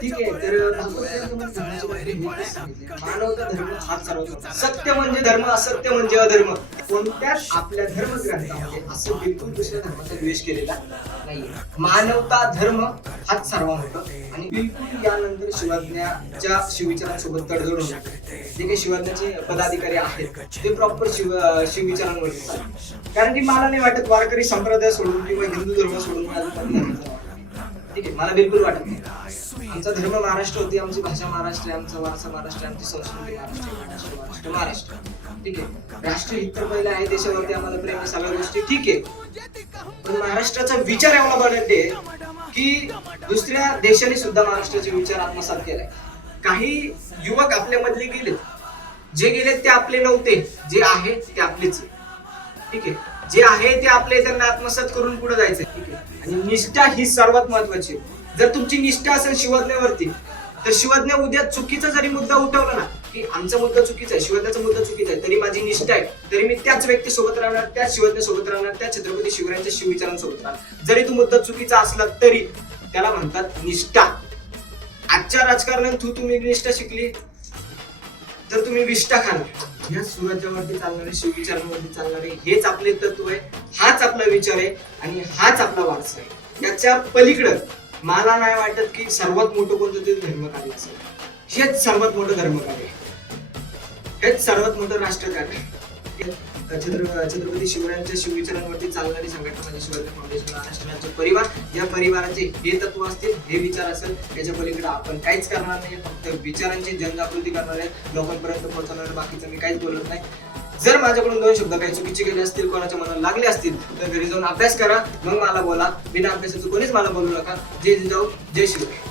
ठीक आहे तर सत्य म्हणजे धर्म असत्य म्हणजे अधर्म. कोणत्याच आपल्या धर्मग्रंथामध्ये असं बिलकुल दुसऱ्या धर्माचा द्वेष केलेला नाही मानवता धर्म हाच सर्व मोठा आणि बिलकुल यानंतर शिवज्ञाच्या शिवविचारांसोबत तडजोड होणार. जे काही शिवज्ञाचे पदाधिकारी आहेत ते प्रॉपर शिव शिवविचारांवर कारण की मला नाही वाटत वारकरी संप्रदाय सोडून किंवा हिंदू धर्म सोडून ठीक आहे मला बिलकुल वाटत नाही. आमचा धर्म महाराष्ट्र होती आमची भाषा महाराष्ट्र आहे आमचा वारसा महाराष्ट्र आहे आमची संस्कृती महाराष्ट्र महाराष्ट्र महाराष्ट्र महाराष्ट्र ठीक आहे. राष्ट्र हित तर पहिलं आहे देशावरती आम्हाला प्रेम सगळ्या गोष्टी ठीक आहे. पण महाराष्ट्राचा विचार एवढा बदलते की दुसऱ्या देशाने सुद्धा महाराष्ट्राचे विचार आत्मसात केलाय काही युवक आपल्या मधले गेले जे गेले ते आपले नव्हते. जे आहे ते आपलेच ठीक आहे. जे आहे ते आपले त्यांना आत्मसात करून पुढे जायचं ठीक आहे. आणि निष्ठा ही सर्वात महत्वाची आहे. जर तुमची निष्ठा असेल शिवज्ञावरती तर शिवज्ञ उद्या चुकीचा जरी मुद्दा उठवला ना की आमचा मुद्दा चुकीचा आहे शिवज्ञाचा मुद्दा चुकीचा आहे तरी माझी निष्ठा आहे तरी मी त्याच व्यक्ती सोबत राहणार त्याच शिवज्ञ सोबत राहणार त्या छत्रपती शिवरायांच्या शिवविचारांसोबत राहणार. जरी तो मुद्दा चुकीचा असला तरी त्याला म्हणतात निष्ठा. आजच्या राजकारणात तू तुम्ही निष्ठा शिकली तर तुम्ही विष्ठा खाणार. या सुराज्यावरती चालणारे शिवविचारांवरती चालणारे हेच आपले तत्व आहे हाच आपला विचार आहे आणि हाच आपला वारसा आहे. याच्या पलीकडं मला नाही वाटत की सर्वात मोठं कोणतं ते धर्मकार्य असेल. हेच सर्वात मोठं धर्मकार्य. हेच सर्वात मोठं राष्ट्रकार्य. छत्र छत्रपती शिवरायांच्या शिवविचारांवरती चालणारी संघटना म्हणजे शिवाजी फाउंडेशन महाराष्ट्राचे परिवार. या परिवाराचे हे तत्व असतील हे विचार असेल याच्या पलीकडे आपण काहीच करणार नाही फक्त विचारांची जनजागृती करणार आहे. लोकांपर्यंत पोहोचवणार बाकीचं मी काहीच बोलत नाही. जर माझ्याकडून दोन शब्द काही चुकीचे गेले असतील कोणाच्या मनाला लागले असतील तर घरी जाऊन अभ्यास करा. मग मला बोला. बिना अभ्यासाचं कोणीच मला बोलू नका. जय जिजाऊ जय शिवराय